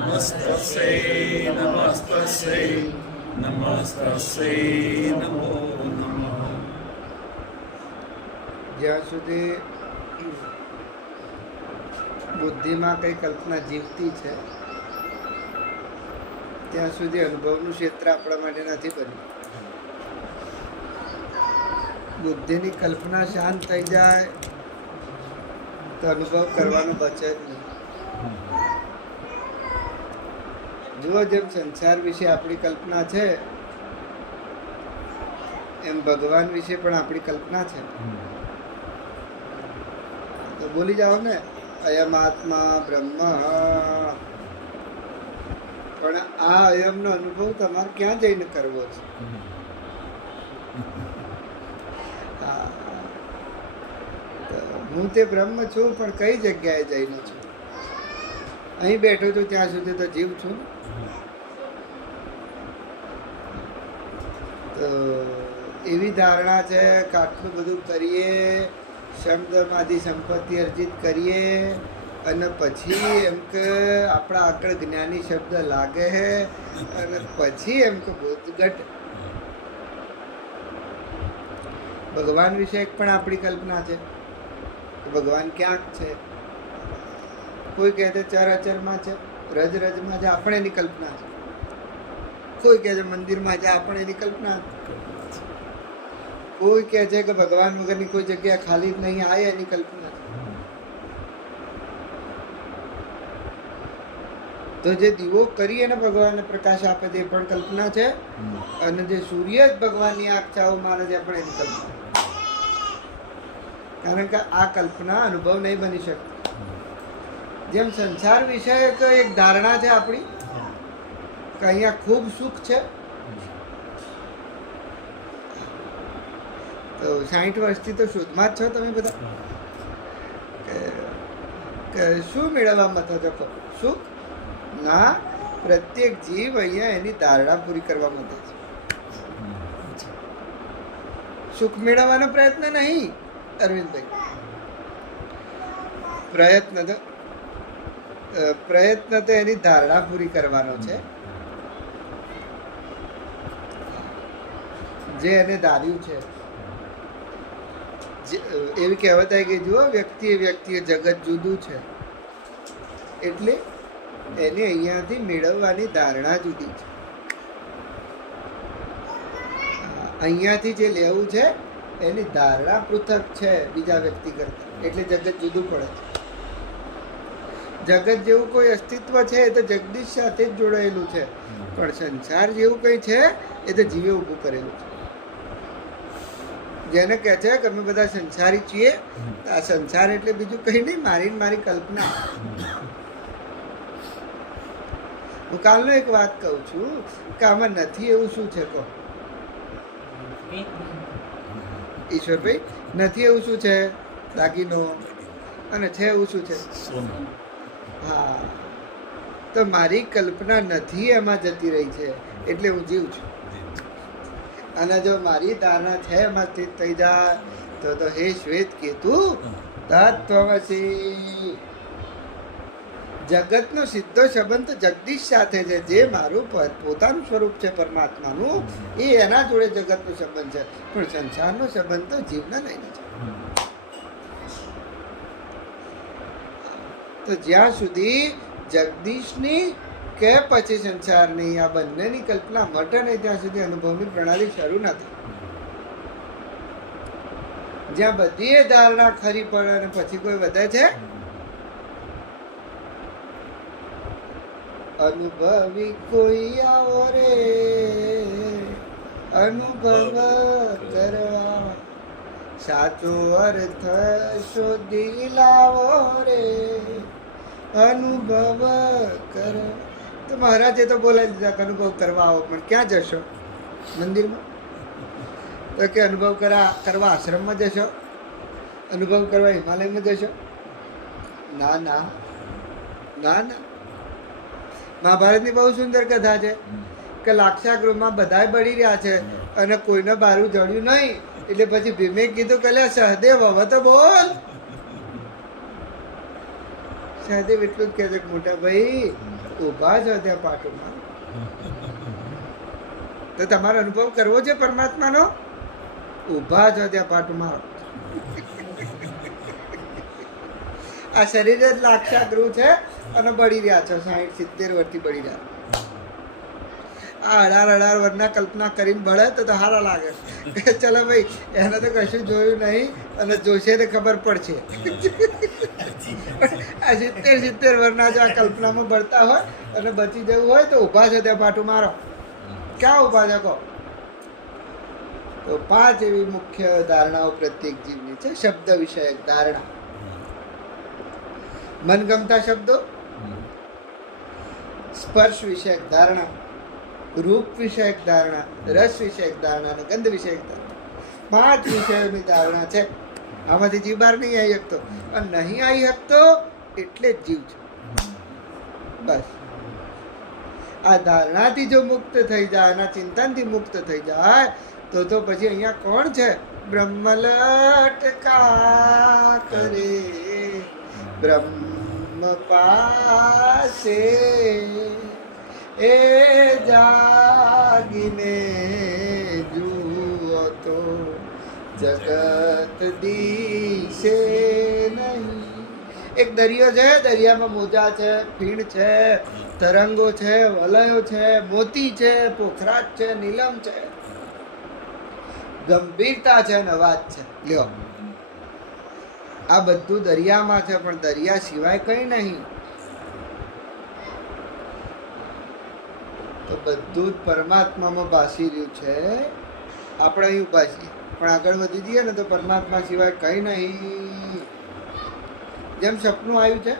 નમસ્તસ્યૈ નમસ્તસ્યૈ નમસ્તસ્યૈ નમો નમઃ. જ્યાં સુધી બુદ્ધિમાં કઈ કલ્પના જીવતી છે ત્યાં સુધી અનુભવનું ક્ષેત્ર આપણા માટે નથી બન્યું. બુદ્ધિની કલ્પના શાંત થઈ જાય તો અનુભવ કરવાનો બચે જ નહીં. જુઓ, જેમ સંસાર વિશે આપણી કલ્પના છે એમ ભગવાન વિશે પણ આપણી કલ્પના છે. તો બોલી જાઓ ને, અયમ આત્મા બ્રહ્મ. પણ આ અયમનો અનુભવ તમારે ક્યાં જઈને કરવો છે? હું તે બ્રહ્મ છું, પણ કઈ જગ્યાએ જઈને છું? અહીં બેઠો છું ત્યાં સુધી તો જીવ છું. તો એવી ધારણા છે કે આટલું બધું કરીએ, શબ્દમાંથી સંપત્તિ અર્જિત કરીએ અને પછી એમ કે આપણા આકળ જ્ઞાની શબ્દ લાગે છે અને પછી એમ કે બોધગટ. ભગવાન વિશે એક પણ આપણી કલ્પના છે કે ભગવાન ક્યાંક છે. કોઈ કહે છે ચરાચરમાં છે, રજ રજમાં છે, આપણે એની કલ્પના છે. કોઈ કહે છે મંદિરમાં છે, આપણે એની કલ્પના છે. કોઈ કહે છે કે ભગવાન વગરની કોઈ જગ્યા ખાલી નહીં આવે, એની કલ્પના છે. તો જે દીવો કરી અને ભગવાનને પ્રકાશ આપે છે એ પણ કલ્પના છે, અને જે સૂર્ય જ ભગવાનની આંખ ચાવ મારે છે પણ એની કલ્પના. કારણ કે આ કલ્પના અનુભવ નહીં બની શકતી. જેમ સંસાર વિશે એક ધારણા છે આપણી કે અહીંયા ખૂબ સુખ છે, તો 60 વર્ષથી તો શોધમાં જ છો તમે બધા કે શું મેળવવા મતો છો? સુખ ના, પ્રત્યેક જીવ અહીંયા એની ધારણા પૂરી કરવા માંગે છે. સુખ મેળવવાનો પ્રયત્ન નહીં અરવિંદભાઈ, પ્રયત્ન તો એની ધારણા પૂરી કરવાનો છે, જે એને ધાર્યું છે. એવી કહેવત આવી કે જુઓ, વ્યક્તિએ જગત જુદું છે, એટલે એને અહીંયાથી મેળવવાની ધારણા જુદી છે. અહીંયાથી જે લેવું છે એની ધારણા પૃથક છે બીજા વ્યક્તિ કરતા, એટલે જગત જુદું પડે છે. જગત જેવું કોઈ અસ્તિત્વ છે એ તો જગદીશ સાથે જ જોડાયેલું છે, પણ સંસાર જેવું કંઈ છે એ તો જીવે ઊભું કરેલું છે. જેને કહે છે કે અમે બધા સંસારી છીએ, આ સંસાર એટલે બીજું કંઈ નહીં, મારી કલ્પના. હું કાલનો એક વાત કહું છું કે આમાં નથી એવું શું છે? કહો ઈશ્વરભાઈ, નથી એવું શું છે? દાગીનો. અને છે એવું શું છે? હા, તો મારી કલ્પના નથી એમાં જતી રહી છે, એટલે હું જીવ છું. અને જો મારી ધારણા છે એમાં સ્થિત થઈ જાય તો હે શ્વેત કેતુ તત્વમસી. જગતનો સીધો સંબંધ જગદીશ સાથે છે. જે મારું પોતાનું સ્વરૂપ છે પરમાત્માનું, એ એના જોડે જગતનો સંબંધ છે, પણ સંસારનો સંબંધ તો જીવને લઈને છે. તો જ્યાં સુધી જગદીશની કે પછી સંસારની આ બંનેની કલ્પના મટે નહીં ત્યાં સુધી અનુભવની પ્રણાલી શરૂ ન થાય. જ્યાં બધી ધારણા ખરી પડે અને પછી કોઈ વધે છે, અનુભવી કોઈ આવો રે અનુભવ કરવા, સાચો અર્થ શોધી લાવો રે અનુભવ કરવા. તો મહારાજે તો બોલાવી દીધા કે અનુભવ કરવા આવો, પણ ક્યાં જશો? મંદિરમાં? તો કે અનુભવ કરવા આશ્રમમાં જશો? અનુભવ કરવા હિમાલયમાં જશો? ના ના ના ના. મહાભારતની બહુ સુંદર કથા છે કે લાક્ષાગૃહમાં બધાય બળી રહ્યા છે અને કોઈને બારું જડ્યું નહીં, એટલે પછી ભીમે કીધું કે સહદેવ હવે તો બોલ. સહદેવ એટલું જ કહે છે કે મોટા ભાઈ ઊભા છો ત્યાં પાટુમાં, તો તમારો અનુભવ કરવો છે પરમાત્માનો, ઊભા છો ત્યાં પાટુમાં. આ શરીર જ લાક્ષાગૃહ છે અને બળી રહ્યા છો, 60-70 વર્ષથી બળી રહ્યા. આ 18 વર્ષના કલ્પના કરીને બળે તો સારા લાગે. ચલો ભાઈ, એને તો કશું જોયું નહીં અને જોશે તો ખબર પડશે. આ 70 વર્ષના જો આ કલ્પનામાં બળતા હોય અને બચી જવું હોય તો ઊભા છે ત્યાં પાટું મારો. ક્યાં ઊભા છે કહો? તો 5 એવી મુખ્ય ધારણાઓ પ્રત્યેક જીવની છે. શબ્દ વિષયક ધારણા, મનગમતા શબ્દો, સ્પર્શ વિષયક ધારણા, રૂપ વિષયક ધારણા, રસ વિષયક ધારણા અને ગંધ વિષયક ધારણા. 5 વિષયોની ધારણા છે. આમાંથી જીવ બહાર નહીં આવી શકતો, અને નહીં આવી શકતો એટલે જ જીવ છે. બસ આ ધારણાથી જો મુક્ત થઈ જાય, એના ચિંતનથી મુક્ત થઈ જાય તો પછી અહીંયા કોણ છે? બ્રહ્મલટકા કરે બ્રહ્મ પાસે, એ જાગીને જુઓ તો જગત દિશે નહીં. એક દરિયો છે, દરિયામાં મોજા છે, ફીણ છે, તરંગો છે, વલયો છે, મોતી છે, પોખરાજ છે, નીલમ છે, ગંભીરતા છે, અવાજ છે. લ્યો, આ બધું દરિયામાં છે, પણ દરિયા સિવાય કંઈ નહીં. તો બધું જ પરમાત્મામાં ભાસી રહ્યું છે. આપણે અહીં ઉભા છીએ, પણ આગળ વધી જઈએ ને તો પરમાત્મા સિવાય કંઈ નહીં. જેમ સપનું આવ્યું છે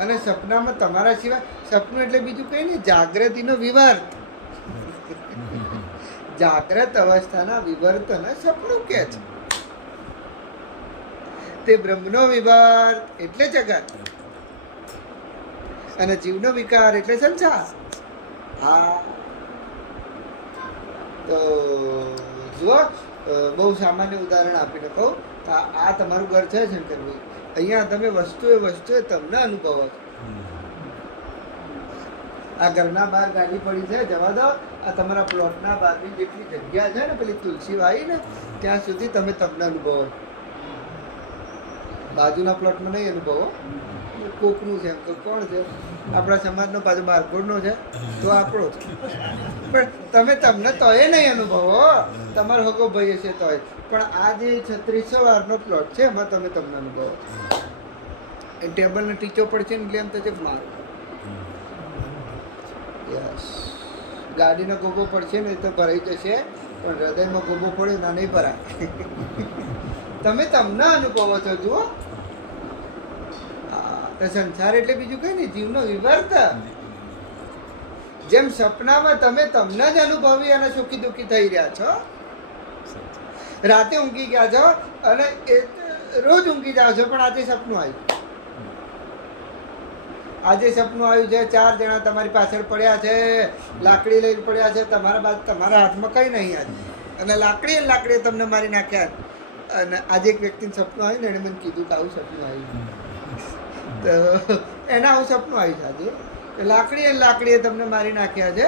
અને સપનામાં તમારા સિવાય, સપનું એટલે બીજું કંઈ નહીં, જાગૃતિનો વિવર્ત. જાગ્રત અવસ્થાના વિવર્તને સપનું કહે છે. તે બ્રહ્મનો વિવર્ત એટલે જગત, અને જીવનો વિકાર એટલે સંસાર. હા, તો જુઓ, બહુ સામાન્ય ઉદાહરણ આપીને કહું, આ તમારું ઘર છે શંકરભાઈ, અહીંયા તમે વસ્તુએ તમને અનુભવો છો. આ ઘરના બહાર ગાડી પડી છે, જવા દો. આ તમારા પ્લોટના બહારની જેટલી જગ્યા છે ને, પેલી તુલસી વાવી ને, ત્યાં સુધી તમે તમને અનુભવો. બાજુના પ્લોટમાં નહીં અનુભવો, કોકનું છે. કોણ છે? આપણા સમાજનો પાછો બારકોડનો છે, તો આપણો છે. પણ તમે તમને તોય નહીં અનુભવો, તમારો હગો ભાઈ હશે તોય. પણ આ જે 3600 વારનો પ્લોટ છે, એમાં તમને અનુભવો. એ ટેબલને ટીચો પડશે ને એટલે એમ થશે મારું. યસ, ગાડીનો ગોબો પડશે ને તો ભરાઈ જશે, પણ હૃદયમાં ગોબો પડ્યો ના નહીં ભરાય. તમે તમને અનુભવો છો. જુઓ, સંસાર એટલે બીજું કઈ નહીં, જીવનો વિવર્ત. જેમ સપનામાં તમે તમને જ અનુભવી અને સુખી દુઃખી થઈ રહ્યા છો. રાતે ઊંઘી ગયા છો અને રોજ ઊંઘી જાઓ છો, પણ આજે સપનું આવ્યું. આજે સપનું આવ્યું છે, 4 જણા તમારી પાછળ પડ્યા છે, લાકડી લઈને પડ્યા છે, તમારા હાથમાં કઈ નહીં આજે, અને લાકડીએ તમને મારી નાખ્યા. અને આજે એક વ્યક્તિને સપનું આવ્યું ને, એણે મને કીધું કે આવું સપનું આવ્યું. તો એના આવું સપનું આવ્યું છે આજે, લાકડીએ તમને મારી નાખ્યા છે,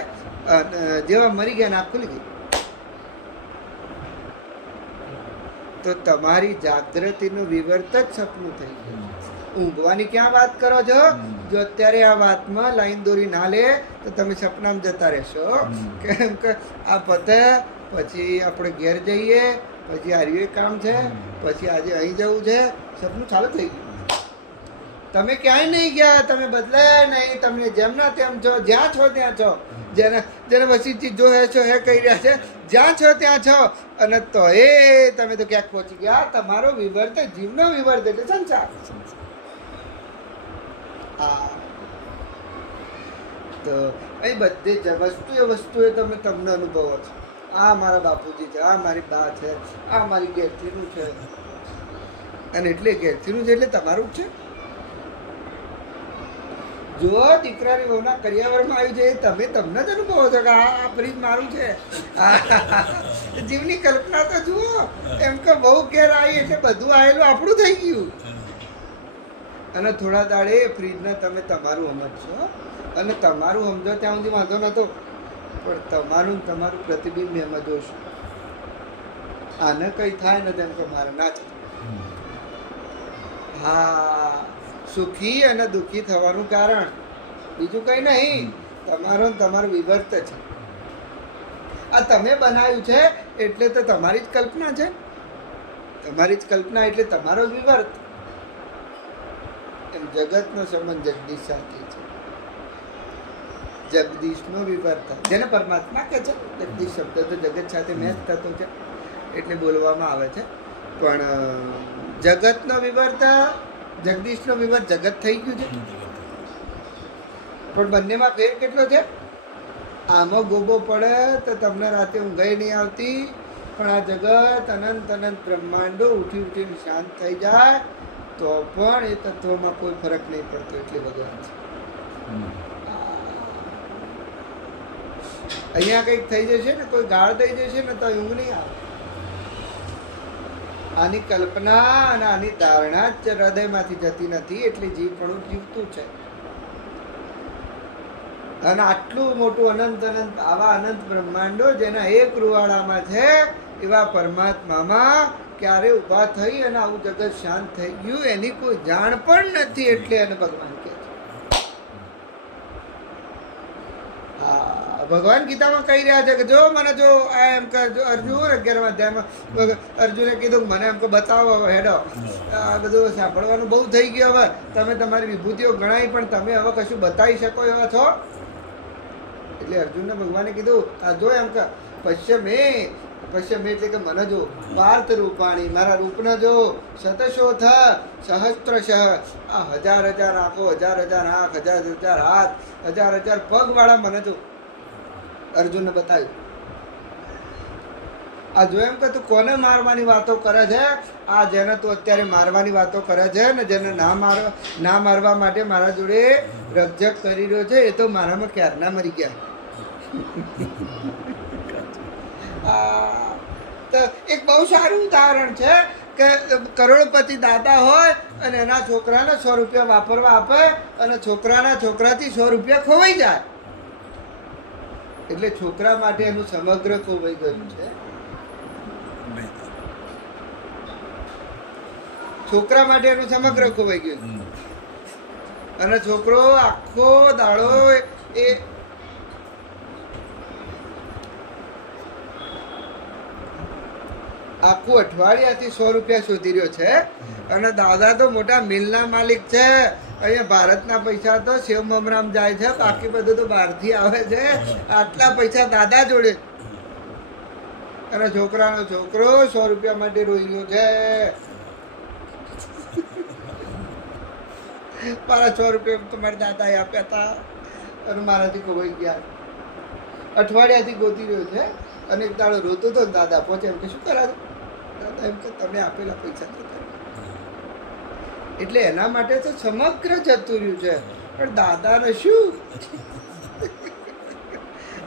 અને જેવા મરી ગયા નાક ખુલી ગઈ. તો તમારી જાગૃતિનું વિવર્ત જ સપનું થઈ ગયું. ઊંઘવાની ક્યાં વાત કરો છો? જો અત્યારે આ વાતમાં લાઈન દોરી ના લે તો તમે સપનામાં જતા રહેશો. કેમ કે આ પતે પછી આપણે ઘેર જઈએ, પછી હાર્યું કામ છે, પછી આજે અહીં જવું છે, સપનું ચાલુ થઈ ગયું. તમે ક્યાંય નહીં ગયા, તમે બદલાયા નહીં, તમે જેમના તેમ છો, જ્યાં છો ત્યાં છો. જેને વસીથી જો હે છો હે કહી રહ્યા છે, જ્યાં છો ત્યાં છો. અને તો એ તમે તો ક્યાંક પહોંચી ગયા. તમારો વિવર્ત, જીવનો વિવર્ત એટલે સંસાર. તો અહીં બધી જ વસ્તુએ તમે તમને અનુભવો છો. આ મારા બાપુજી છે, આ મારી બા છે, આ મારી ઘેરથીનું છે. અને એટલે ઘેરથીનું છે એટલે તમારું જ છે. જો દીકરાની વહુના કરિયાવરમાં આવ્યું છે, તમે તમને જ અનુભવો છો કે આ ફ્રીજ મારું છે. જીવની કલ્પના તો જુઓ, એમ કે બહુ ઘેર આવી એટલે બધું આવેલું આપણું થઈ ગયું. અને થોડા દાડે ફ્રીજને તમે તમારું સમજશો અને તમારું સમજો ત્યાં સુધી વાંધો નહોતો, પણ તમારું પ્રતિબિંબ એમાં જોશો. આને કંઈ થાય ને તેમ કે મારે ના થાય. હા, સુખી અને દુઃખી થવાનું કારણ બીજું કંઈ નહીં, તમારું વિવર્ત છે. આ તમે બનાવ્યું છે એટલે તો તમારી જ કલ્પના છે, તમારી જ કલ્પના એટલે તમારો જ વિવર્ત. એમ જગતનો સંબંધ જગદીશ સાથે છે, જગદીશનો વિવર્ત, જેને પરમાત્મા કહે છે. જગદીશ શબ્દ તો જગત સાથે મેચ થતો છે એટલે બોલવામાં આવે છે, પણ જગતનો વિવર્ત, જગદીશનો વિવર્ત જગત થઈ ગયું છે. પણ બંનેમાં ફેર કેટલો છે? આમાં ગોબો પડે તો તમને રાતે ઊંઘાઈ નહીં આવતી, પણ આ જગત અનંત અનંત બ્રહ્માંડો ઉઠી ઉઠીને શાંત થઈ જાય તો પણ એ તત્વોમાં કોઈ ફરક નહીં પડતો, એટલે ભગવાન છે. અહીંયા કંઈક થઈ જશે ને, કોઈ ગાળ થઈ જશે ને તો ઊંઘ નહીં આવે. આની કલ્પના અને આની ધારણા જ હૃદયમાંથી જતી નથી, એટલે જીવ પણ જીવતું છે. અને આટલું મોટું અનંત અનંત આવા અનંત બ્રહ્માંડો જેના એક રૂવાડામાં છે એવા પરમાત્મામાં ક્યારે ઊભા થઈ અને આવું જગત શાંત થઈ ગયું એની કોઈ જાણ પણ નથી, એટલે એને ભગવાન કહે છે. હા, ભગવાન ગીતામાં કહી રહ્યા છે કે જો મને જો એમ કરજો. અર્જુન 11મા અધ્યાયમાં અર્જુને કીધું મને એમ કે બતાવો હવે હેડો, આ બધું સાંભળવાનું બહુ થઈ ગયું, હવે તમે તમારી વિભૂતિઓ ગણાય પણ તમે હવે કશું બતાવી શકો એવા છો. એટલે અર્જુનને ભગવાને કીધું આ જો એમ કે પશ્ચમે એટલે કે મને જો, પાર્થ રૂપાણી મારા રૂપને જો, શતશોથ સહસ્ત્રશ આ હજાર હજાર આંખો, હજાર હજાર આંખ, હજાર હજાર હાથ, હજાર હજાર પગ વાળા મને જો. અર્જુનને બતાવ્યું. આ જો એમ કે તું કોને મારવાની વાતો કરે છે? આ જેને તું અત્યારે મારવાની વાતો કરે છે ને, જેને ના મારવા માટે મારા જોડે રકઝક કરી રહ્યો છે, એ તો મારામાં ક્યારના મરી ગયા. તો એક બહુ સારું ઉદાહરણ છે કે કરોડપતિ દાદા હોય અને એના છોકરાને 100 રૂપિયા વાપરવા આપે અને છોકરાથી 100 રૂપિયા ખોવાઈ જાય, એટલે છોકરા માટે એનું સમગ્ર ખોવાઈ ગયું છે. છોકરા માટે એનું સમગ્ર ખોવાઈ ગયું અને છોકરો આખો દાડો એ આખું અઠવાડિયાથી 100 રૂપિયા શોધી રહ્યો છે અને દાદા તો મોટા મિલના માલિક છે. અહીંયા ભારતના પૈસા તો શિવ મમરામ જાય છે, બાકી બધું તો બહારથી આવે છે. આટલા પૈસા દાદા જોડે અને છોકરાનો છોકરો 100 રૂપિયા માટે રોઈ રહ્યો છે. મારા 100 રૂપિયા તો મારા દાદાએ આપ્યા હતા અને મારાથી ખોવાઈ ગયા. અઠવાડિયાથી ગોતી રહ્યો છે અને એક દાડો રોતો હતો. દાદા પહોંચે એમ કે શું કરાતું? દાદા એમ કે તમે આપેલા પૈસા તો એટલે એના માટે તો સમગ્ર જતું રહ્યું છે, પણ દાદાને શું?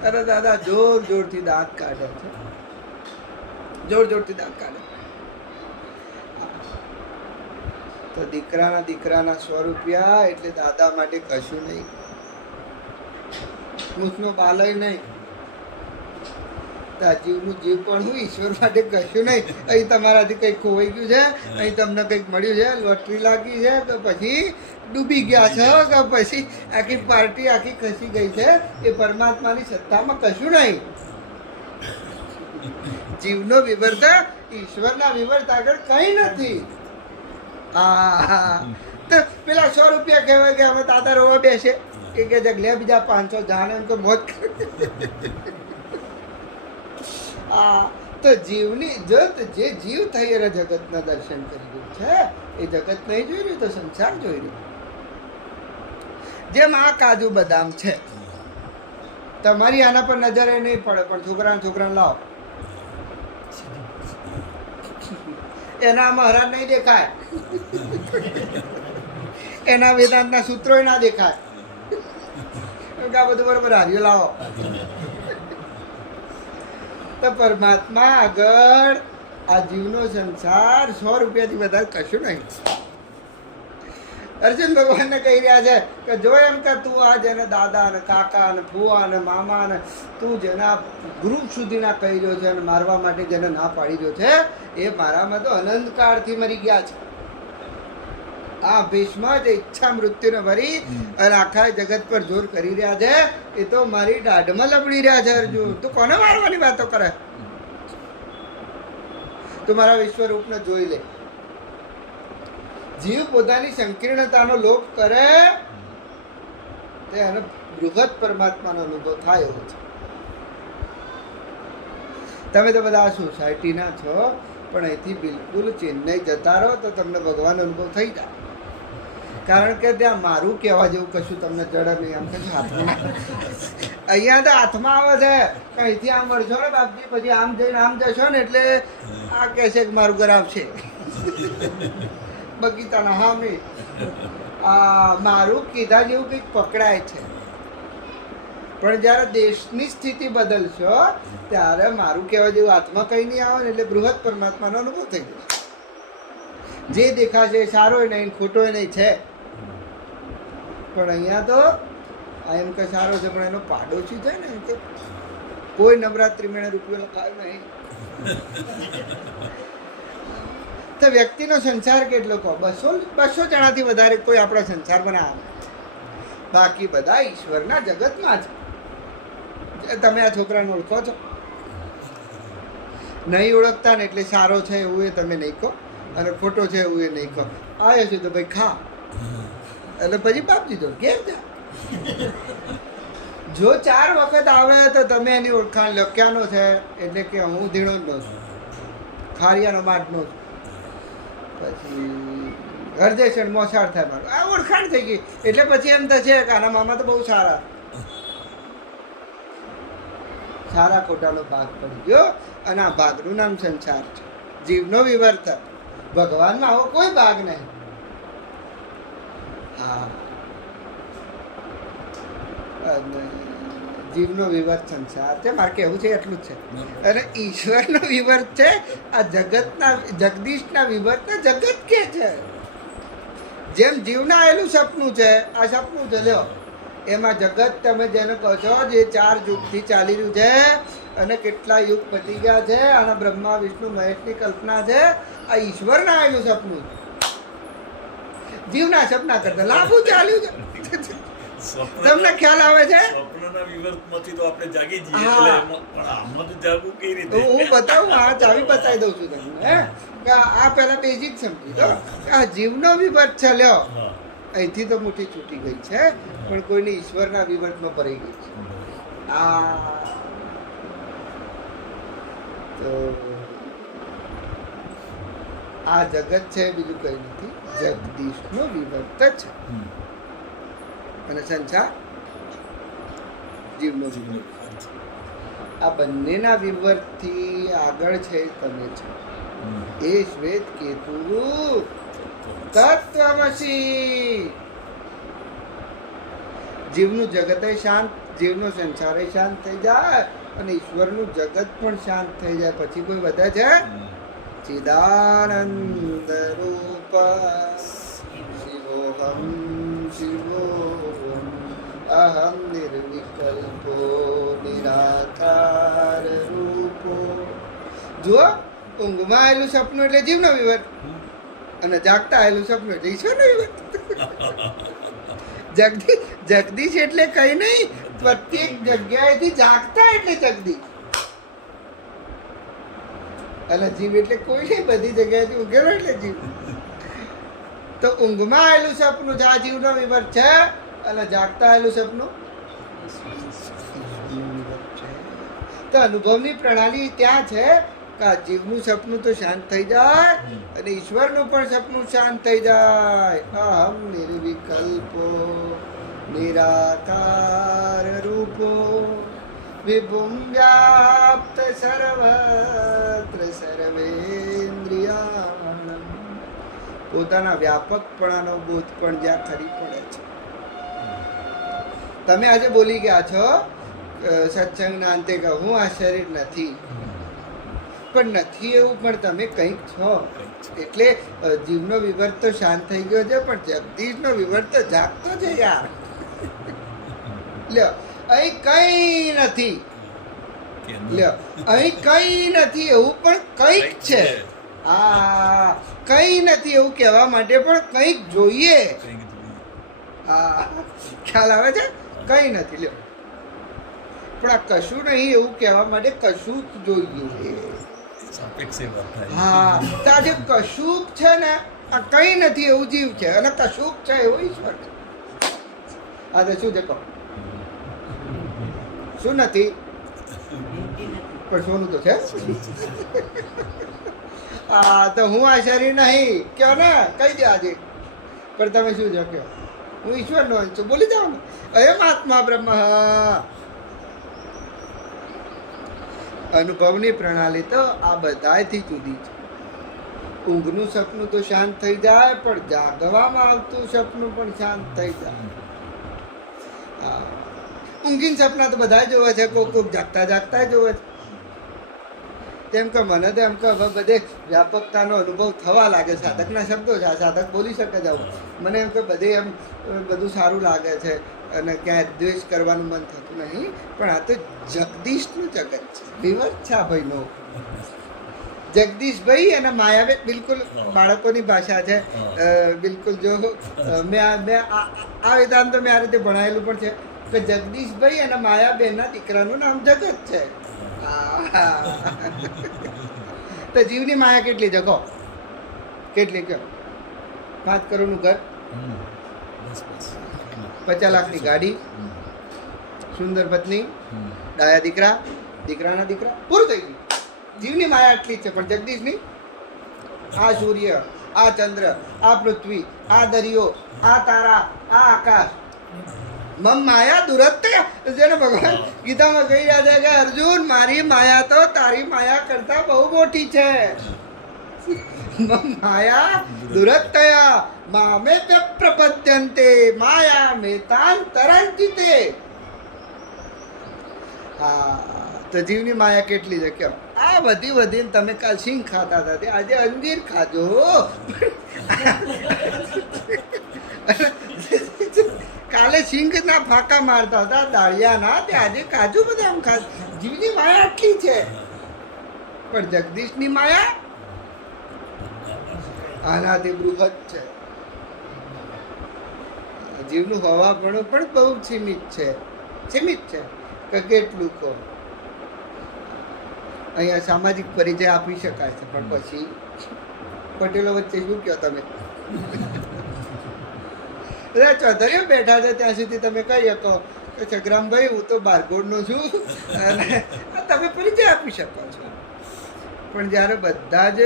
અરે દાદા જોર જોરથી દાંત કાઢે છે, જોર જોરથી દાંત કાઢે. તો દીકરાના 100 રૂપિયા એટલે દાદા માટે કશું નહીં, મૂછનો બાલય નહીં. જીવનું જીવ પણ હું ઈશ્વર માટે કશું નહીં. અહીં તમારાથી કંઈક ખોવાઈ ગયું છે, અહીં તમને કંઈક મળ્યું છે, લોટરી લાગી છે કે પછી ડૂબી ગયા છો કે પછી આખી પાર્ટી આખી ખસી ગઈ છે, એ પરમાત્માની સત્તામાં કશું નહીં. જીવનો વિવર્ત ઈશ્વરના વિવર્ત આગળ કંઈ નથી. તો પેલા 100 રૂપિયા કહેવાય કે અમે દાદા રોવા બેસે, એ કે લે બીજા 500 જાણે એમ તો મોજ. તો જીવની ઇજ્જત જે જીવ થઈ એના જગતના દર્શન કરી રહ્યું છે, એ જગત નહીં જોઈ રહ્યું તો સંસાર જોઈ રહ્યો. જેમ આ કાજુ બદામ છે, તમારી આના પર નજરે નહીં પડે, પણ છોકરાને લાવો, એના મહારાજ નહીં દેખાય, એના વેદાંતના સૂત્રો ના દેખાય. આ બધું બરોબર હાર્યું લાવો. તો પરમાત્મા આગળ આ જીવનો સંસાર 100 રૂપિયાથી વધારે કશું નહીં. અર્જુન ભગવાનને કહી રહ્યા છે કે જો એમ કે તું આ જેને દાદા ને કાકા ને ફુવા ને મામા ને તું જેના ગુરુ સુધીના કહી રહ્યો છે અને મારવા માટે જેને ના પાડી રહ્યો છે એ મારામાં તો અનંત કાળથી મરી ગયા છે. આ ભીષ્મ જે ઈચ્છા મૃત્યુને ભરી અને આખા જગત પર જોર કરી રહ્યા છે એ તો મારી દાઢમાં લબડી રહ્યા છે. અર્જુન તું કોને મારવાની વાતો કરે? તું મારા વિશ્વરૂપને જોઈ લે. જીવ પોતાની સંકીર્ણતાનો લોપ કરે તે એને બૃહદ પરમાત્માનો અનુભવ થાય એવો છે. તમે તો બધા સોસાયટીના છો પણ અહીંથી બિલકુલ ચેન્નઈ જતા રહો તો તમને ભગવાન અનુભવ થઈ જાય. કારણ કે ત્યાં મારું કહેવા જેવું કશું તમને જડે નહીં. આમ કશું હાથમાં અહીંયા તો હાથમાં આવે છે કે અહીંથી આમ વળશો ને બાપજી પછી આમ જઈને આમ જશો ને એટલે આ કહે છે કે મારું ઘર આવશે બગીચાના હામી. મારું કીધા જેવું કંઈક પકડાય છે. પણ જ્યારે દેશની સ્થિતિ બદલશો ત્યારે મારું કહેવા જેવું હાથમાં કંઈ નહીં આવે ને એટલે બૃહદ પરમાત્માનો અનુભવ થઈ જશે. જે દેખાશે સારો નહીં ખોટો નહીં છે. પણ અહીંયા તો એમ કે સારો છે પણ એનો પાડોશી છે ને તો કોઈ નવરાત્રિ મેળે રૂપિયો લખાયો નહીં. તો વ્યક્તિનો સંસાર કેટલો કહો? 200 જણાથી વધારે કોઈ આપણા સંસાર બનાવે. બાકી બધા ઈશ્વરના જગતમાં છે. તમે આ છોકરાને ઓળખો છો? નહીં ઓળખતા ને એટલે સારો છે એવું એ તમે નહીં કહો અને ખોટો છે એવું એ નહીં કહો. આવ્યો છે તો ભાઈ ખા એટલે પછી બાપ દીધો ઘેર જા. જો 4 વખત આવે તો તમે એની ઓળખાણ લો. ક્યાંનો છે? એટલે કે હું ધીણોજનો છું, ખારિયાનો માટનો છું. પછી હરદેશણ મોસાળ થાય મારું. આ ઓળખાણ થઈ ગઈ. એટલે પછી એમ થશે કે આના મામા તો બહુ સારા. સારા ખોટાનો ભાગ પડી ગયો અને આ ભાગનું નામ સંસાર છે. જીવનો વિવર્તન. ભગવાનમાં આવો કોઈ ભાગ નહીં. હા, જીવનો વિવર્ત સંસાર છે. મારે કહેવું છે એટલું જ છે. અને ઈશ્વરનો વિવર્ત છે આ જગતના જગદીશના વિવર્તને જગત કે છે. જેમ જીવના આવેલું સપનું છે આ સપનું છે. લ્યો એમાં જગત તમે જેને કહો છો જે 4 યુગથી ચાલી રહ્યું છે અને કેટલા યુગ પતી ગયા છે અને બ્રહ્મા વિષ્ણુ મહેશની કલ્પના છે. આ ઈશ્વરના આવેલું સપનું જીવના સપના કરતા લાંબુ ચાલ્યું છે. તમને ખ્યાલ આવે છે? સ્વપ્નના વિવર્તમાંથી તો આપણે જાગી જઈએ એટલે પણ આમાં તો જાગવું કેવી રીતે? હું બતાવું. આ ચાવી બતાવી દઉં છું તમને. કે આ પહેલા બેઝિક સમજી લો. આ જીવનો વિવર્ત છે. લ્યો અહીંથી તો મોટી છૂટી ગઈ છે પણ કોઈને ઈશ્વરના વિવર્તમાં ભરાઈ ગઈ છે. તો આ જગત છે બીજું કઈ નથી. જગદીશનો વિવર્ત છે અને સંસાર જીવનો વિવર્ત. આ બંનેના વિવર્તથી આગળ છે તમે છો. એ શ્વેત કેતુ તત્વમસી. જીવનું જગત શાંત, જીવનો સંસાર શાંત થઈ જાય અને ઈશ્વરનું જગત પણ શાંત થઈ જાય. પછી કોઈ વધે છે? ચિદાનંદ રૂપ શિવોહમ શિવોહમ અહમ નિર્વિકલ્પો નિરાકાર રૂપો. જુઓ, ઊંઘમાં આવેલું સપનું એટલે જીવનો વિવર્ત અને જાગતા આવેલું સપનું એટલે ઈશ્વરનો વિવર્ત. જગદીશ એટલે કઈ નહીં, પ્રત્યેક જગ્યાએથી જાગતા એટલે જગદીશ. અને જીવ એટલે કોઈ નહીં, બધી જગ્યાએથી ઊંઘેલો એટલે જીવ. તો ઊંઘમાં આવેલું સપનું છે આ જીવનો વિવર્ત છે અને જાગતા આવેલું સપનું તો અનુભવની પ્રણાલી ત્યાં છે કે આ જીવનું સપનું તો શાંત થઈ જાય અને ઈશ્વરનું પણ સપનું શાંત થઈ જાય. અહમ નિર્વિકલ્પો નિરાકાર રૂપો વિભુમ વ્યાપ્ત સર્વત્ર સર્વેન્દ્રિયાણમ. પોતાના વ્યાપકપણાનો બોધ પણ જ્યાં ખરી પડે છે. તમે આજે બોલી ગયા છો સત્સંગના અંતે કે હું આ શરીર નથી. પણ નથી એવું, પણ તમે કંઈક છો. એટલે જીવનો વિવર તો શાંત થઈ ગયો છે, પણ જગદીશનો વિવર તો જાગતો છે યાર. લ્યો, અહીં કઈ નથી. લ્યો, અહીં કઈ નથી એવું, પણ કંઈક છે. આ કઈ નથી એવું કહેવા માટે પણ કંઈક જોઈએ. હા, ખ્યાલ આવે છે? કઈ નથી. લ્યો, પણ આ કશું નહીં એવું કહેવા માટે કશું જ જોઈએ. હા, તો આ જે કશુંક છે ને, આ કઈ નથી એવું જીવ છે, અને કશુંક છે એવું ઈશ્વર છે. આ તો શું છે કહો? શું નથી? પણ સોનું તો છે. હા, તો હું આ શરીર નહીં કયો ને, કહી દે આજે. પણ તમે શું છો કયો? હું ઈશ્વરનો અંશ છું, બોલી જાઓ ને. અયમ આત્મા બ્રહ્મ. અનુભવની પ્રણાલી તો આ બધાથી જુદી છે. ઊંઘનું સપનું તો શાંત થઈ જાય, પણ જાગવામાં આવતું સપનું પણ શાંત થઈ જાય. ઊંઘીન સપના તો બધા જોવે છે, કોક જાગતા જાગતા જોવે છે. તેમ કે મને તો એમ કે હવે બધે વ્યાપકતાનો અનુભવ થવા લાગે. સાધકના શબ્દો છે, આ સાધક બોલી શકે જાવ. મને એમ કે બધે એમ બધું સારું લાગે છે, અને ક્યાંય દ્વેષ કરવાનું મન થતું નહીં. પણ આ તો જગદીશનું જગત છે, વિવર છે આ ભાઈનો. જગદીશભાઈ અને માયાબેન બિલકુલ બાળકોની ભાષા છે. બિલકુલ જો મેં આ વેદાંત મેં આ રીતે ભણાયેલું પણ છે કે જગદીશભાઈ અને માયાબેનના દીકરાનું નામ જગત છે. તો જીવની માયા કેટલી છે કહો? કેટલી કહો? 5 કરોડનું ઘર, 50 લાખની ગાડી, સુંદર પત્ની, ડાયા દીકરા, દીકરાના દીકરા, પૂરું થઈ ગયું. જીવની માયા એટલી જ છે. પણ જગદીશની આ સૂર્ય, આ ચંદ્ર, આ પૃથ્વી, આ દરિયો, આ તારા, આ આકાશ, મમ માયા દુરત્ય. જેને ભગવાન ગીતામાં કહી રહ્યા છે કે અર્જુન, મારી માયા તો તારી માયા કરતા બહુ મોટી છે. મમ માયા દુરત્યા મામે તે પ્રપદ્યંતે માયા મેતાંતરંચિતે. હા, તો જીવની માયા કેટલી છે કેમ? આ બધી વધીને તમે કાલ સિંગ ખાતા હતા, આજે અંજીર ખાજો. કાલે સિંગ ના ફાંકા મારતા હતા દાળિયાના, તે આજે કાજુ બદામ ખા. જીવની માયા આટલી છે. પણ જગદીશની માયા આનાથી બૃહદ છે. જીવનું હવાપણું પણ બહુ સીમિત છે. સીમિત છે કે કેટલું કહો. અહીંયા સામાજિક પરિચય આપી શકાય છે, પણ પછી પટેલો વચ્ચે શું કહો તમે? બધા ચૌધરીઓ બેઠા છે ત્યાં સુધી તમે કહી શકો કે છગરામભાઈ હું તો બારગોડનો છું, અને તમે પરિચય આપી શકો છો. પણ જ્યારે બધા જ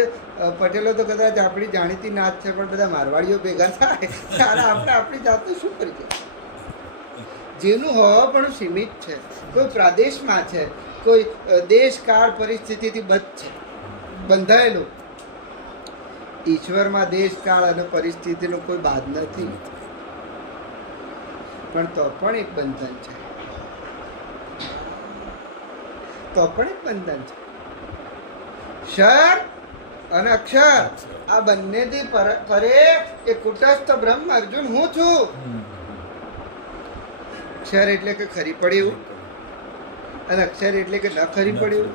પટેલો તો કદાચ આપણી જાણીતી નાત છે, પણ બધા મારવાડીઓ ભેગા થાય ત્યારે આપણે આપણી જાતને શું પરિચય? જેનું હોવા પણ સીમિત છે. કોઈ પ્રદેશમાં છે, કોઈ દેશ કાળ પરિસ્થિતિથી બંધાયેલું. ઈશ્વરમાં દેશ કાળ અને પરિસ્થિતિનો કોઈ બાદ નથી, પણ તો પણ એક બંધન છે. તો પણ એક બંધન છે. ક્ષર અને અક્ષર આ બંનેથી પરે એ કુટસ્થ બ્રહ્મ અર્જુન હું છું. અક્ષર એટલે કે ખરી પડ્યું, અને અક્ષર એટલે કે ન ખરી પડ્યું.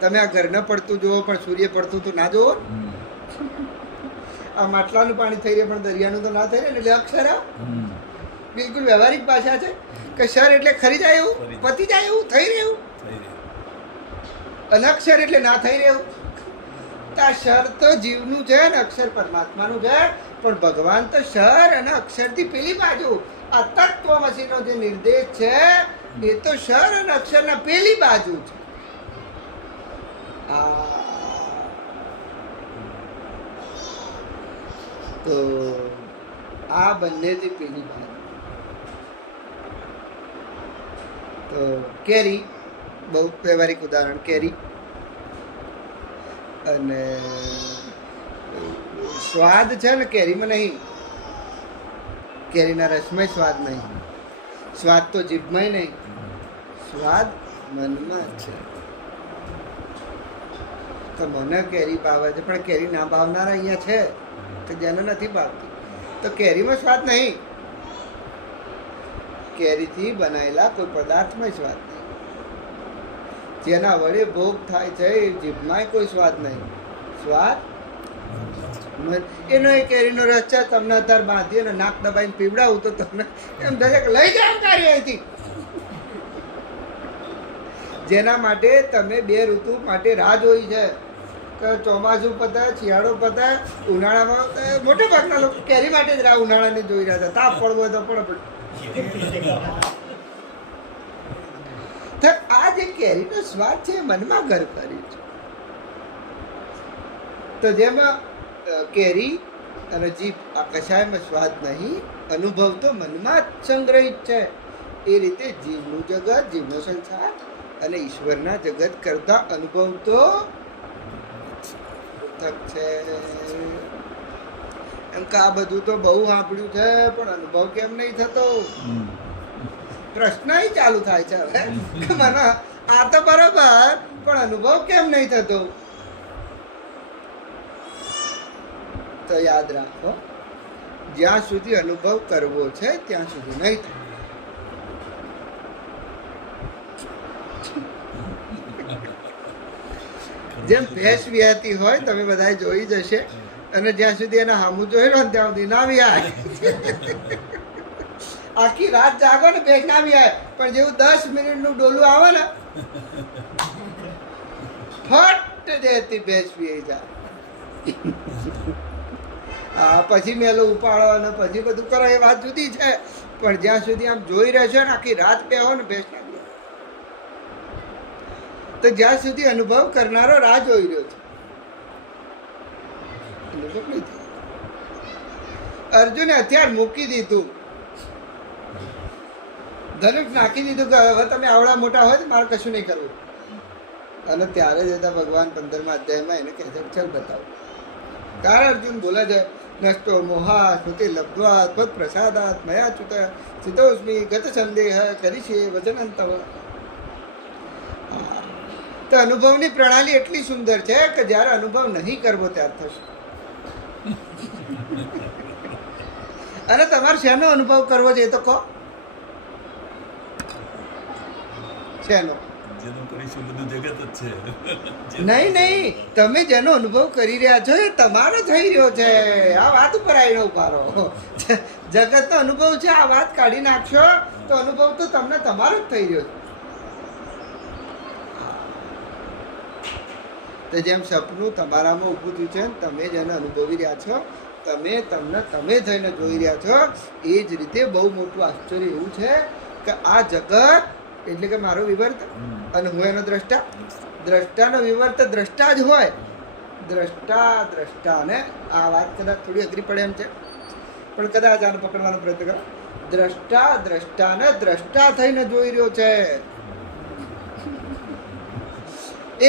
તમે આ ઘર ન પડતું જુઓ, પણ સૂર્ય પડતું તો ના જુઓ. આ માટલાનું પાણી થઈ રહ્યું, પણ દરિયાનું તો ના થઈ રહ્યું. એટલે અક્ષર બિલકુલ વ્યવહારિક ભાષા છે કે ક્ષર એટલે ખરી જાય એવું, પતી જાય એવું, થઈ રહ્યું. અને અક્ષર એટલે ના થઈ રહ્યું. આ ક્ષર તો જીવનું છે ને અક્ષર પરમાત્માનું છે. પણ ભગવાન તો ક્ષર અને અક્ષરથી પેલી બાજુ આ તત્વમસીનો જે નિર્દેશ છે એ તો ક્ષર અને અક્ષરના પેલી બાજુ છે. તો આ બંનેથી પેલી બાજુ. તો કેરી બહુ વ્યવહારિક ઉદાહરણ, કેરી અને સ્વાદ છે ને કેરીમાં નહીં, કેરીના રસમાં સ્વાદ નહીં, સ્વાદ તો જીભમાં નહીં, સ્વાદ મનમાં છે. કે મને કેરી ભાવે છે, પણ કેરી ના ભાવનારા અહીંયા છે કે જેને નથી ભાવતી, તો કેરીમાં સ્વાદ નહીં, કેરીથી બનાવેલા કોઈ પદાર્થમાં સ્વાદ નહીં, જેના વડે ભોગ થાય છે એ જીભમાં કોઈ સ્વાદ નહીં. સ્વાદ એનો એ કેરીનો રસ છે, તમને અત્યારે બાંધી અને નાક દબાઈને પીવડાવું તો તમને એમ થશે કે લઈ જાવ કાર્ય અહીંથી. જેના માટે તમે 2 ઋતુ માટે રાહ જોઈ છે કે ચોમાસું પતે, શિયાળો પતે, ઉનાળામાં મોટા ભાગના લોકો કેરી માટે જ રાહ ઉનાળાની જોઈ રહ્યા હતા. તાપ પડવો હોય તો પડે. તો આ જે કેરીનો સ્વાદ છે એ મનમાં ઘર કરી છે. તો જેમાં કેરી અને જીભ આ કશાયમાં સ્વાદ નહીં, અનુભવ તો મનમાં જ સંગ્રહિત છે. એ રીતે જીવનું જગત, જીવનો સંસાર અને ઈશ્વરના જગત કરતા અનુભવ તો પૃથક છે. એમ કે આ બધું તો બહુ સાંભળ્યું છે પણ અનુભવ કેમ નહીં થતો? પ્રશ્ન ચાલુ થાય છે હવે કે મને આ તો બરાબર પણ અનુભવ કેમ નહીં થતો? તો યાદ રાખો, જ્યાં સુધી અનુભવ કરવો છે ત્યાં સુધી નહીં થાય. જેમ ભેંસ વિહાતી હોય, તમે બધા જોઈ જશે, અને જ્યાં સુધી એને હામું જોઈ લો ને ત્યાં સુધી ના વિહાય. આખી રાત જાગો ને ભેંસ ના વિહાય, પણ જેવું 10 મિનિટનું ડોલું આવે ને ફટ જતી ભેંસ વિહાઈ જાય. હા, પછી મેલો ઉપાડો અને પછી બધું કરો એ વાત જુદી છે, પણ જ્યાં સુધી આમ જોઈ રહેશો ને આખી રાત બેહો ને ભેંસ ના વિહાય, તો જ્યાં સુધી અનુભવ કરનારો રાહ જોઈ રહ્યો છે, અનુભવ નહીં થાય. અર્જુને હથિયાર મૂકી દીધું, ધનુષ નાખી દીધું કે હવે તમે આવડા મોટા હોય તો મારે કશું નહીં કરવું. અને ત્યારે જતા ભગવાન 15મા અધ્યાયમાં એને કહે છે ચલ બતાવો. ત્યારે અર્જુન બોલે છે નષ્ટો મોહા સ્મૃતિ લબ્ધ્વા ત્વત્ પ્રસાદાત મયા ચ્યુત સ્થિતોસ્મિ ગત સંદેહ કરીશે વચનંતવ. તો અનુભવની પ્રણાલી એટલી સુંદર છે કે જ્યારે અનુભવ નહીં કરવો ત્યારે થશે. અને તમારે શેનો અનુભવ કરવો છે એ તો કહો. શેનો? નહીં, તમે જેનો અનુભવ કરી રહ્યા છો એ તમારો થઈ રહ્યો છે. આ વાત ઉપર આવીને ઉભા રહો. જગતનો અનુભવ છે, આ વાત કાઢી નાખશો તો અનુભવ તો તમને તમારો જ થઈ રહ્યો છે. તો જેમ સપનું તમારામાં ઊભું થયું છે, તમે જેને અનુભવી રહ્યા છો, તમે થઈને જોઈ રહ્યા છો, એ જ રીતે બહુ મોટું આશ્ચર્ય એવું છે કે આ જગત એટલે કે મારો વિવર્ત અને હું એનો દ્રષ્ટા. દ્રષ્ટાનો વિવર્ત દ્રષ્ટા જ હોય. દ્રષ્ટા ને આ વાત કદાચ થોડી અઘરી પડે એમ છે, પણ કદાચ આને પકડવાનો પ્રયત્ન કરો. દ્રષ્ટાને દ્રષ્ટા થઈને જોઈ રહ્યો છે.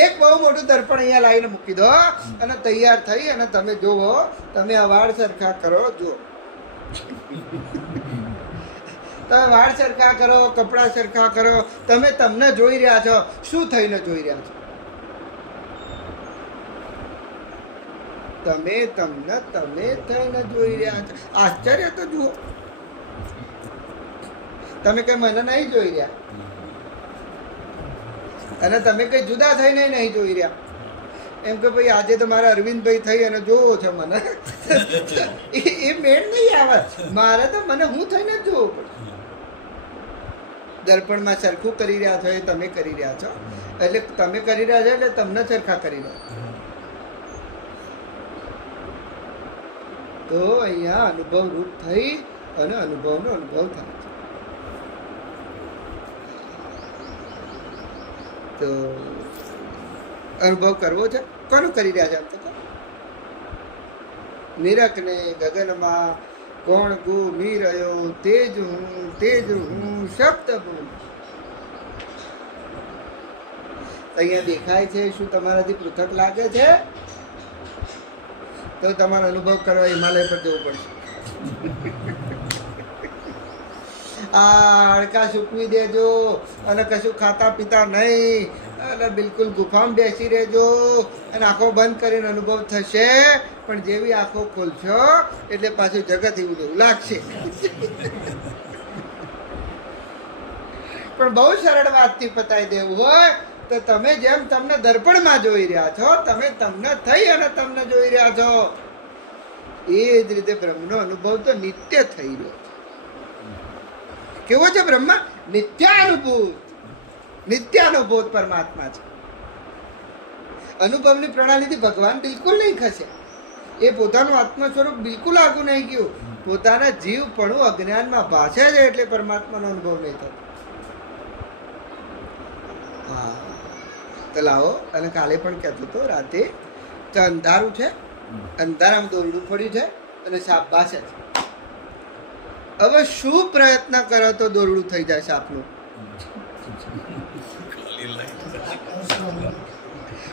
એક બહુ મોટું દર્પણ અહીંયા લાવીને મૂકી દો અને તૈયાર થઈ અને તમે જોવો, તમે આ વાળ સરખા કરો, જુઓ, તમે વાળ સરખા કરો, કપડાં સરખા કરો, તમે તમને જોઈ રહ્યા છો. શું થઈને જોઈ રહ્યા છો? તમે થઈને જોઈ રહ્યા છો. આશ્ચર્ય તો જુઓ. તમે કઈ મને નહીં જોઈ રહ્યા અને તમે કઈ જુદા થઈને નહીં જોઈ રહ્યા. એમ કે ભાઈ આજે તો મારા અરવિંદભાઈ થઈ અને જોવો છો મને, એ મેળ નહીં આવે. મારે તો મને હું થઈને જ જોવું પડશે. દર્પણમાં સરખું કરી રહ્યા છો એ તમે કરી રહ્યા છો, એટલે તમે કરી રહ્યા છો એટલે તમને સરખા કરી રહ્યા. તો અહીંયા અનુભવ રૂપ થઈ અને અનુભવનો અનુભવ થાય છે. તો અનુભવ કરવો છે, કોનું કરી રહ્યા છે? આમ તો નિરખને ગગનમાં કોણ ગુ મી રહ્યો, તેજ હું શબ્દ હું. અહીંયા દેખાય છે, શું તમારાથી પૃથક લાગે છે? તો તમારો અનુભવ કરવા હિમાલય પર જવું પડશે. આ હાડકા સૂકવી દેજો અને કશું ખાતા પીતા નહીં. એટલે બિલકુલ ગુફામાં બેસી રહેજો અને આંખો બંધ કરીને અનુભવ થશે, પણ જેવી આંખો ખોલશો એટલે પાછું જગત એવું જેવું લાગશે. પણ બહુ સરળ વાતથી પતાવી દેવું હોય તો તમે જેમ તમને દર્પણમાં જોઈ રહ્યા છો, તમે તમને થઈ અને તમને જોઈ રહ્યા છો, એ જ રીતે બ્રહ્મનો અનુભવ તો નિત્ય થઈ રહ્યો છે. કેવો છે બ્રહ્મ? નિત્યાનુભૂત. નિત્યાનુભૂત પરમાત્મા છે. અનુભવની પ્રણાલીથી ભગવાન બિલકુલ નહીં ખસે. એ પોતાનું આત્મ સ્વરૂપ બિલકુલ આગું નહીં ગયું. પોતાના જીવપણું અજ્ઞાનમાં ભાસે છે એટલે પરમાત્માનો અનુભવ નહીં થતો. હા, તો લાવો. અને કાલે પણ કહેતો હતો રાતે તો અંધારું છે, અંધારામાં દોરડું પડ્યું છે અને સાપ ભાસે છે. હવે શું પ્રયત્ન કરો તો દોરડું થઈ જાય સાપનું? ખાલી લાઈટ.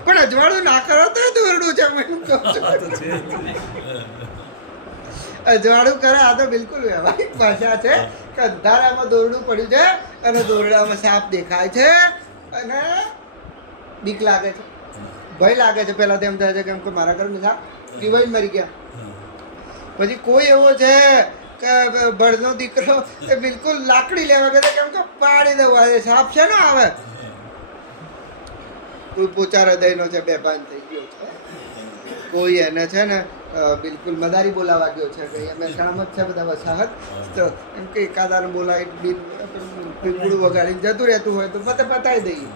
પણ અજવાળું ના કરો તો દોરડું છે. હું કહું છું. આ તો છે જ. અજવાળું કરે આ તો બિલકુલ વ્યવહારિક ભાષા છે કે અંધારામાં દોરડું પડ્યું છે અને દોરડામાં સાપ દેખાય છે અને બીક લાગે છે, ભય લાગે છે. પહેલા તો એમ થાય છે કે એમ કે મારા ઘરમાં સાપ પીવાઈ મરી ગયા. પછી કોઈ એવો છે કે બળનો દીકરો એ બિલકુલ લાકડી લેવા ગયો કેમ કે પાડી દેવા છે, સાપ છે ને આવે. કોઈ પોચા હૃદયનો છે, બેભાન થઈ ગયો છે. કોઈ એને છે ને બિલકુલ મદારી બોલાવા ગયો છે કે અમે શામત છે બધા વસાહત, તો એમ કે એકાદાર બોલાવી પીપળું વગાડીને જતું રહેતું હોય તો પતાવી દઈએ.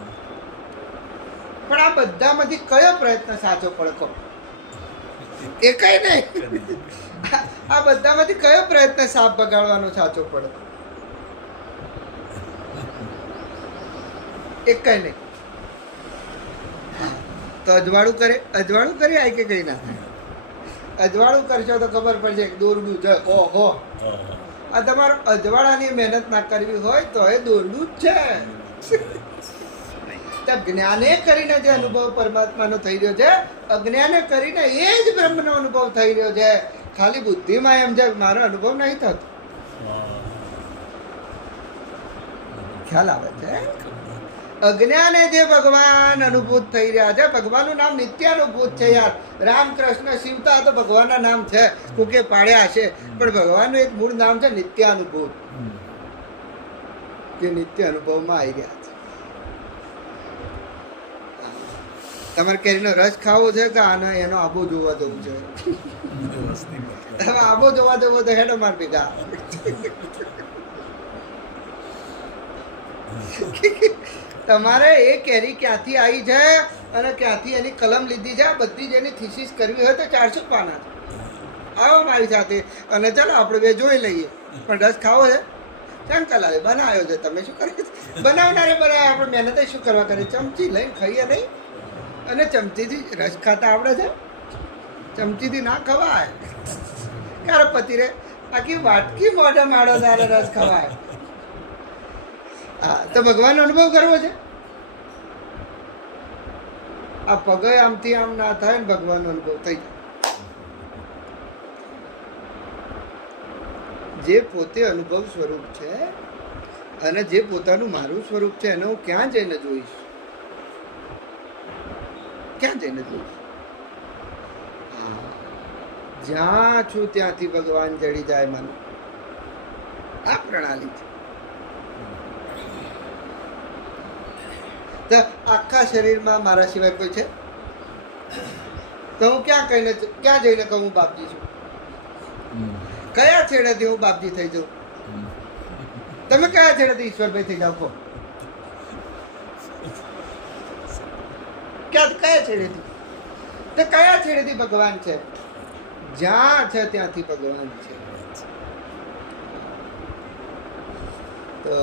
પણ આ બધામાંથી કયો પ્રયત્ન સાચો પડે કહો? એ કઈ નહીં. આ બધામાંથી કયો પ્રયત્ન સાપ બગાડવાનો સાચો પડે? એક કઈ નહીં. તો અજવાળું કરે આય કે કઈ ના થાય? અજવાળું કરશો તો ખબર પડશે કે દોરડું છે. ઓહો, આ તમારે અજવાળાની મહેનત ના કરવી હોય તો એ દોરડું જ છે. જ્ઞાને કરીને જે અનુભવ પરમાત્માનો થઈ રહ્યો છે, અજ્ઞાને કરીને એ જ બ્રહ્મનો અનુભવ થઈ રહ્યો છે. ખાલી બુદ્ધિમાં એમ છે મારો અનુભવ નહીં થતો. ખ્યાલ આવે છે? અજ્ઞાને જે ભગવાન અનુભૂત થઈ રહ્યા છે. ભગવાનનું નામ નિત્યાનુભૂત છે યાર. રામ કૃષ્ણ શિવતા તો ભગવાનના નામ છે, કોકે પાડ્યા હશે, પણ ભગવાનનું એક મૂળ નામ છે નિત્યાનુભૂત, કે નિત્ય અનુભવમાં આવી રહ્યા છે. તમારે કેરીનો રસ ખાવો છે કે આનો એનો આબો જોવા જવું છે? હવે આબો જોવા જવો તો હેડો માર ભેગા. તમારે એ કેરી ક્યાંથી આવી છે અને ક્યાંથી એની કલમ લીધી છે, બધી જ એની થીસીસ કરવી હોય તો 400 પાના છે. આવો મારી સાથે અને ચાલો આપણે બે જોઈ લઈએ. પણ રસ ખાવો છે? ચંકલાલે બનાવ્યો છે. તમે શું કરી? બનાવનારે બનાવે. આપણે મહેનત શું કરવા કરે? ચમચી લઈને ખાઈએ નહીં? અને ચમચીથી રસ ખાતા આવડે છે? ચમચીથી ના ખવાય. ક્યારે પતિ રે આખી વાટકી મોઢા માળો તારે રસ ખવાય. હા, તો ભગવાનનો અનુભવ કરવો છે. આ પગે આમથી આમ ના થાય ને ભગવાનનો અનુભવ થઈ જાય. જે પોતે અનુભવ સ્વરૂપ છે અને જે પોતાનું મારું સ્વરૂપ છે એને હું ક્યાં જઈને જોઈશ? ક્યાં જઈને જોઈશ? જ્યાં છું ત્યાંથી ભગવાન જડી જાય મને. આ પ્રણાલી છે. તો આખા શરીરમાં મારા સિવાય કોઈ છે તો હું ક્યાં જઈને કહું હું બાપજી છું? કયા છેડેથી હું બાપજી થઈ જાઉં? તમે કયા છેડેથી ઈશ્વરભાઈ થઈ જાઓ કહો? કયા છેડેથી? તો કયા છેડેથી ભગવાન છે? જ્યાં છે ત્યાંથી ભગવાન છે. તો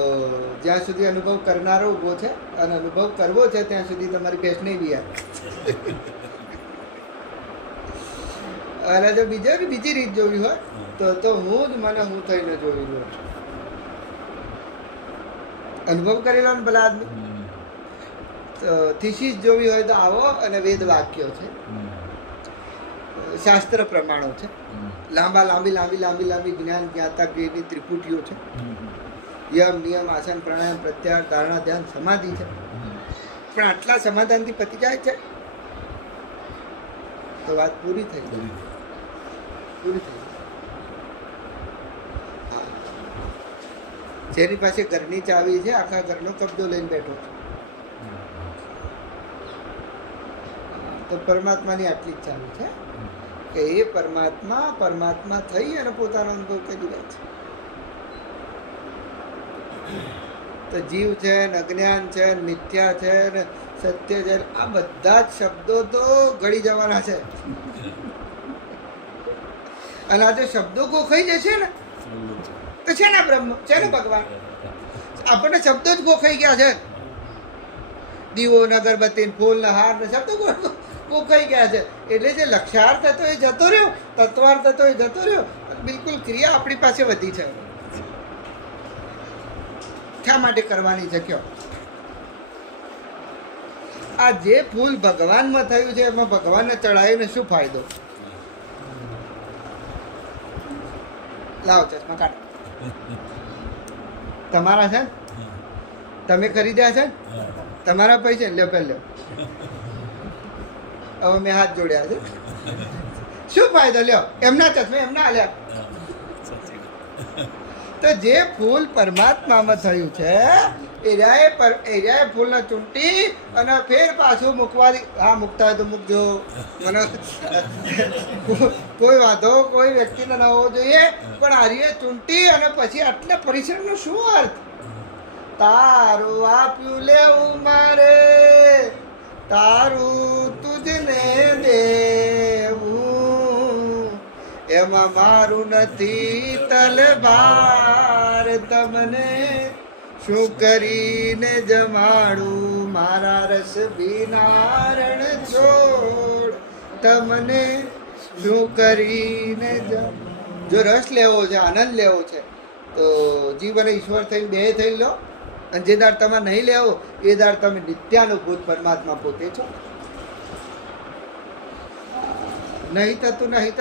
જ્યાં સુધી અનુભવ કરનારો ઊભો છે અને અનુભવ કરવો છે ત્યાં સુધી તમારી ભેંસ નહીં બી આવે. અને જો બીજી રીત જોવી હોય તો હું જ મને હું થઈને જોઈ લઉં છું. અનુભવ કરેલો ને ભલા આદમી. તો થીસીસ જોવી હોય તો આવો અને વેદ વાક્યો છે, શાસ્ત્ર પ્રમાણો છે, લાંબી જ્ઞાન જ્ઞાતા જ્ઞેયની ત્રિપુટીઓ છે, યમ નિયમ આસન પ્રાણાયામ પ્રત્યાહાર ધારણા ધ્યાન સમાધિ છે, પણ આટલા સમાધાનથી પતી જાય છે તો વાત પૂરી થઈ ગઈ. પૂરી થઈ ગઈ. હા. જેની પાસે ઘરની ચાવી છે આખા ઘરનો કબજો લઈને બેઠો છે તો પરમાત્માની આટલી જ ચાવી છે કે એ પરમાત્મા થઈ અને પોતાનો અનુભવ કરી રહ્યા છે. તો જીવ છે ને અજ્ઞાન છે ને મિથ્યા છે ને સત્ય છે આ બધા જ શબ્દો તો ગળી જવાના છે અને આ જો શબ્દો ગોખાઈ જશે ને તો છે ને બ્રહ્મ છે ને ભગવાન. આપણને શબ્દો જ ગોખાઈ ગયા છે. દીવો ને અગરબત્તી ને ફૂલ ને હાર ને શબ્દો ગોખાઈ ગયા છે એટલે જે લક્ષ્યાર્થ હતો એ જતો રહ્યો, તત્વાર્થ હતો એ જતો રહ્યો. બિલકુલ ક્રિયા આપણી પાસે વધી છે. શા માટે કરવાની છે કયો? આ જે ફૂલ ભગવાનમાં થયું છે એમાં ભગવાનને ચડાવીને શું ફાયદો? લાવો ચશ્મા કાઢો. તમારા છે? તમે ખરીદ્યા છે? તમારા પૈસા લ્યો પહેલો. હવે મેં હાથ જોડ્યા છે. શું ફાયદો? લ્યો એમના ચશ્મા એમના આલ્યા. તો જે ફૂલ પરમાત્મામાં થયું છે એરિયાએ ફૂલને ચૂંટી અને ફેર પાછું મૂકવાથી હા મૂકતા હોય તો મૂકજો. મને કોઈ વાંધો કોઈ વ્યક્તિને ન હોવો જોઈએ પણ આર્ય ચૂંટી અને પછી આટલા પરિશ્રમનો શું અર્થ? તારું આપ્યું લેવું મારે તારું તુજને દેવું એમાં મારું નથી તલવાર તમને શું કરીને જમાડું મારા રસ બિનારણ છોડ તમને શું કરીને જો રસ લેવો છે આનંદ લેવો છે તો જીવ અને ઈશ્વર થઈને બે થઈ લો અને જે દાડ તમે નહીં લેવો એ દાડ તમે નિત્યાનુભૂત પરમાત્મા પોતે છો. નહીં થતું થઈ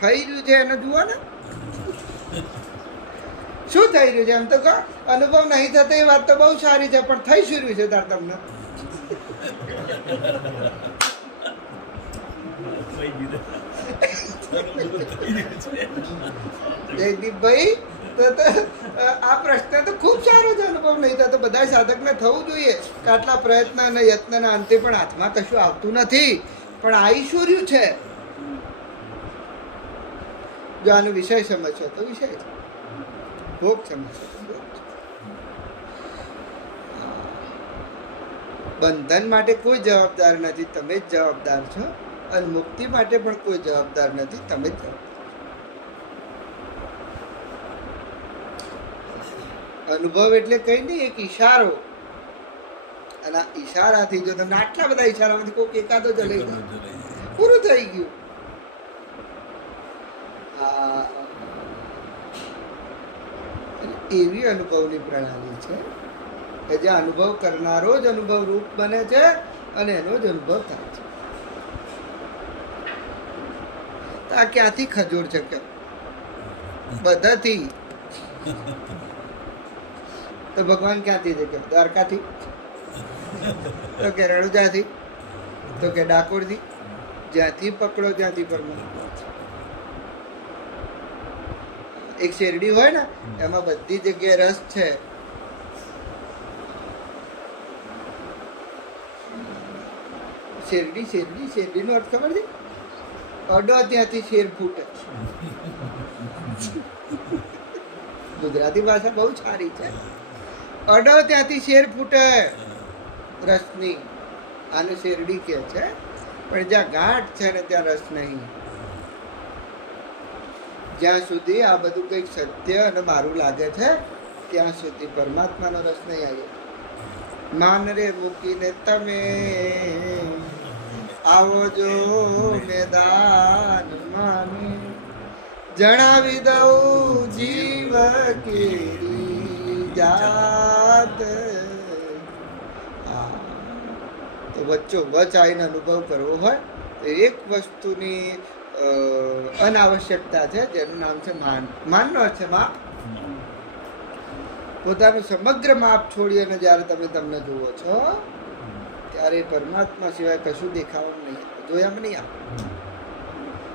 રહ્યું છે એને જુઓ ને શું થઈ રહ્યું છે એમ તો કહો. અનુભવ નહીં થતો એ વાત તો બહુ સારી છે પણ થઈ શું રહ્યું છે તાર તમને? જયદીપભાઈ તો આ પ્રશ્ન તો ખૂબ સારો છે. અનુભવ નહીં થતો બધા સાધકને થવું જોઈએ કે આટલા પ્રયત્ન અને યત્નના અંતે પણ હાથમાં કશું આવતું નથી પણ આવી શું રહ્યું છે? જો આનો વિષય સમજશો તો વિષય છે, ભોગ સમજશો તો ભોગ છે. બંધન માટે કોઈ જવાબદાર નથી, તમે જ જવાબદાર છો. અને મુક્તિ માટે પણ કોઈ જવાબદાર નથી, તમે જ જવાબદાર. અનુભવ એટલે કઈ નહીં, એક ઈશારો. અને આ ઈશારાથી જો તમને આટલા બધા ઈશારામાંથી કોઈક એકાદો જલે પૂરું થઈ ગયું. એવી અનુભવની પ્રણાલી છે કે જે અનુભવ કરનારો જ અનુભવ રૂપ બને છે અને એનો જ અનુભવ થાય છે. આ ક્યાંથી ખજૂર છે કે બધાથી તો ભગવાન ક્યાંથી છે કે દ્વારકાથી તો કે રણુજાથી તો કે ડાકોરથી જ્યાંથી પકડો ત્યાંથી પરમાત્મા છે. એક શેરડી હોય ને એમાં બધી જગ્યાએ રસ છે. શેરડીનો અર્થ ખબર છે? અડો ત્યાંથી શેર ફૂટે. ગુજરાતી ભાષા બહુ સારી છે. અડો ત્યાંથી શેર ફૂટે રસની. આને શેરડી કે છે. પણ જ્યાં ગાંઠ છે ને ત્યાં રસ નહીં. જ્યાં સુધી આ બધું કંઈક સત્ય અને મારું લાગે છે ત્યાં સુધી પરમાત્માનો રસ નહીં આવ્યો. માન રે મૂકીને તમે આવો જો મેદાન માને જણાવી દઉં જીવ કેરી જાત. તો વચ્ચો વચ આવીને અનુભવ કરવો હોય તો એક વસ્તુની અનાવશ્યકતા છે જેનું નામ છે માન. માનનો અર્થ છે માપ. પોતાનું સમગ્ર માપ છોડી અને જ્યારે તમે તમને જુઓ છો અરે પરમાત્મા સિવાય કશું દેખાવાનું નહીં, જોયામાં નહીં આવે.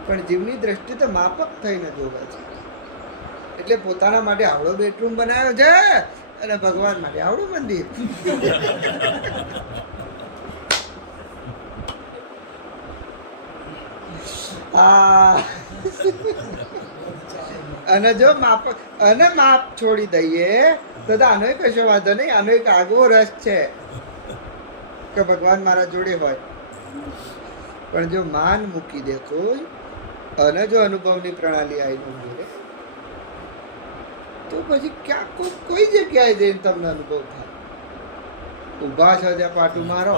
પણ જીવની દ્રષ્ટિ તો માપક થઈને જોવે છે. એટલે પોતાના માટે આવડો બેડરૂમ બનાવ્યો છે અને ભગવાન માટે આવડું મંદિર. અને જો માપ છોડી દઈએ તો આનો કશો વાંધો નહીં. આનો એક આગવો રસ છે કે ભગવાન મારા જોડે હોય. પણ જો માન મૂકી દે કોઈ અને જો અનુભવની પ્રણાલી આવી જોડે તો પછી ક્યાં કોઈ જગ્યાએ જઈને તમને અનુભવ થાય. ઊભા છો ત્યાં પાટું મારો.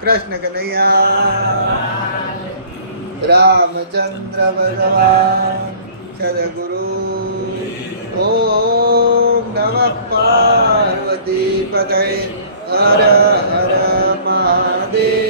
કૃષ્ણ કનૈયા રામચંદ્ર ભગવાન સદગુરુ. ઓમ નમઃ પાર્વતી પતય હર હર મહાદેવ.